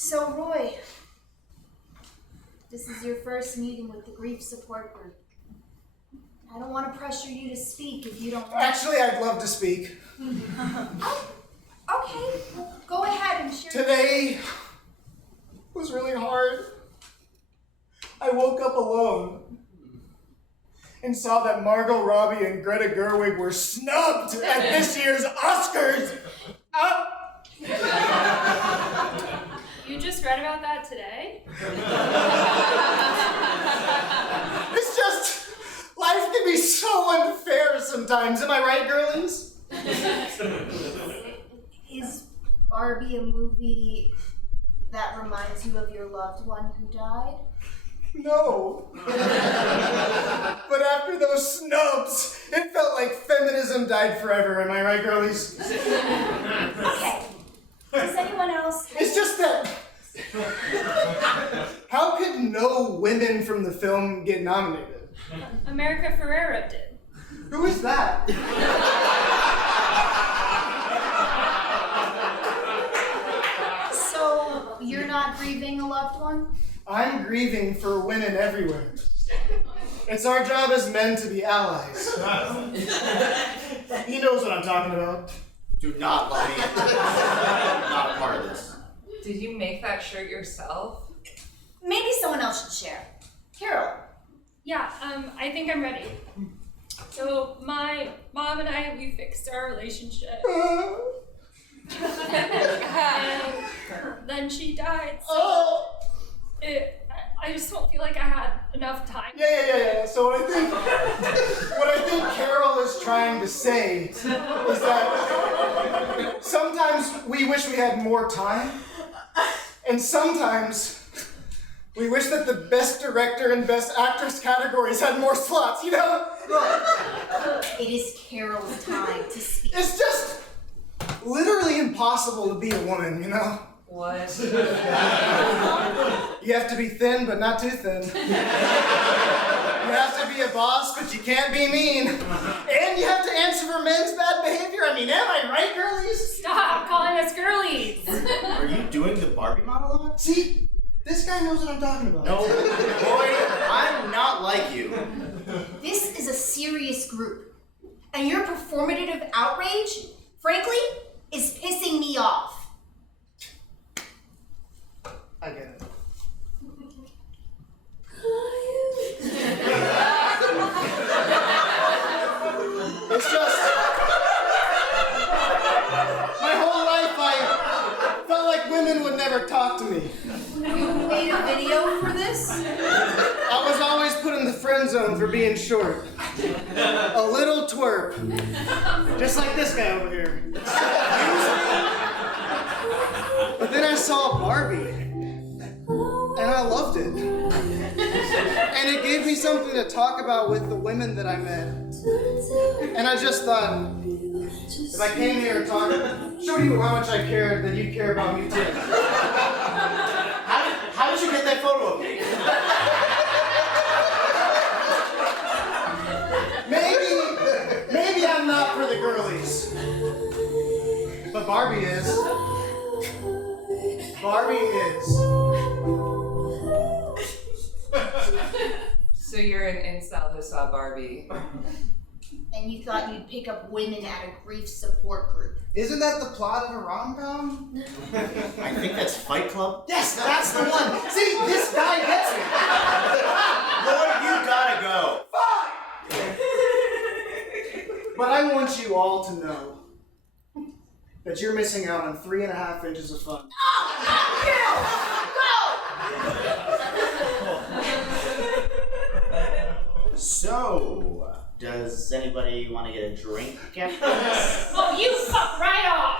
So, Roy, this is your first meeting with the grief support group. I don't want to pressure you to speak if you don't want Actually, I'd love to speak. Oh, okay, well, go ahead and share. Today was really hard. I woke up alone and saw that Margot Robbie and Greta Gerwig were snubbed at this year's Oscars. You just read about that today? It's just, life can be so unfair sometimes. Am I right, girlies? Is Barbie a movie that reminds you of your loved one who died? No. But after those snubs, it felt like feminism died forever. Am I right, girlies? Okay. Does anyone else? It's just that, how could no women from the film get nominated? America Ferrera did. Who is that? So, you're not grieving a loved one? I'm grieving for women everywhere. It's our job as men to be allies. He knows what I'm talking about. Do not let me. I'm not a part of this. Did you make that shirt yourself? Maybe someone else should share. Carol. Yeah, I think I'm ready. So my mom and I, we fixed our relationship. And then she died, so I just don't feel like I had enough time. Yeah. So what I think Carol is trying to say is that sometimes we wish we had more time, and sometimes we wish that the best director and best actress categories had more slots, you know? It is Carol's time to speak. It's just literally impossible to be a woman, you know? What? You have to be thin, but not too thin. You have to be a boss, but you can't be mean. And you have to answer for men's bad behavior. I mean, am I right, girlies? Stop calling us girlies. Are you doing the Barbie monologue? See, this guy knows what I'm talking about. No, Roy, I'm not like you. This is a serious group, and your performative outrage, frankly, is pissing me off. I get it. It's just, my whole life I felt like women would never talk to me. You made a video for this? I was always put in the friend zone for being short. A little twerp. Just like this guy over here. But then I saw Barbie, and I loved it. And it gave me something to talk about with the women that I met. And I just thought, if I came here and talked, showed you how much I cared, then you'd care about me too. How did you get that photo of me? Maybe I'm not for the girlies. But Barbie is. Barbie is. So you're an incel who saw Barbie. And you thought you'd pick up women at a grief support group. Isn't that the plot of a rom-com? I think that's Fight Club. Yes, that's the one. See, this guy gets me. Roy, you gotta go. Fine. But I want you all to know that you're missing out on 3.5 inches of fun. So, does anybody want to get a drink after this? Oh, you fuck right off.